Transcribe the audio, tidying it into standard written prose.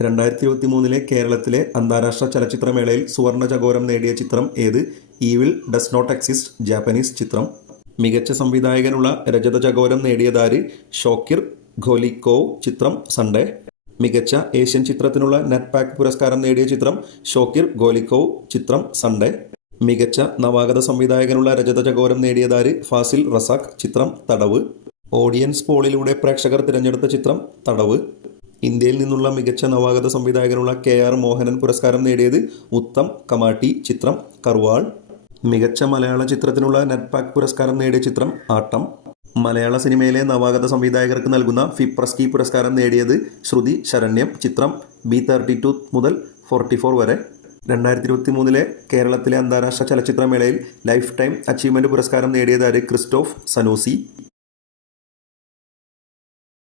2023 കേരളത്തിലെ അന്താരാഷ്ട്ര ചലച്ചിത്രമേളയിൽ സുവർണ ചകോരം നേടിയ ചിത്രം ഏത്? Evil does not exist, Japanese ചിത്രം. മികച്ച സംവിധായകനുള്ള രജത ചകോരം നേടിയതാര്? ഷോക്കിർ ഘോലിക്കോവ്, ചിത്രം സൺഡേ. മികച്ച ഏഷ്യൻ ചിത്രത്തിനുള്ള നെറ്റ്പാക് പുരസ്കാരം നേടിയ ചിത്രം ഷോക്കിർ ഘോലിക്കോവ്, ചിത്രം സൺഡേ. മികച്ച നവാഗത സംവിധായകനുള്ള രജത ചകോരം നേടിയതാര്? ഫാസിൽ റസാഖ്, ചിത്രം തടവ്. ഓഡിയൻസ് പോളിലൂടെ പ്രേക്ഷകർ തിരഞ്ഞെടുത്ത ചിത്രം തടവ്. ഇന്ത്യയിൽ നിന്നുള്ള മികച്ച നവാഗത സംവിധായകനുള്ള KR മോഹനൻ പുരസ്കാരം നേടിയത് ഉത്തം കമാട്ടി, ചിത്രം കറുവാൾ. മികച്ച മലയാള ചിത്രത്തിനുള്ള നെറ്റ്പാക് പുരസ്കാരം നേടിയ ചിത്രം ആട്ടം. മലയാള സിനിമയിലെ നവാഗത സംവിധായകർക്ക് നൽകുന്ന ഫിപ്രസ്കി പുരസ്കാരം നേടിയത് ശ്രുതി ശരണ്യം, ചിത്രം B32 മുതൽ 44 വരെ. 2023 കേരളത്തിലെ അന്താരാഷ്ട്ര ചലച്ചിത്രമേളയിൽ ലൈഫ് ടൈം അച്ചീവ്മെന്റ് പുരസ്കാരം നേടിയതാര്? Christoph Zanussi.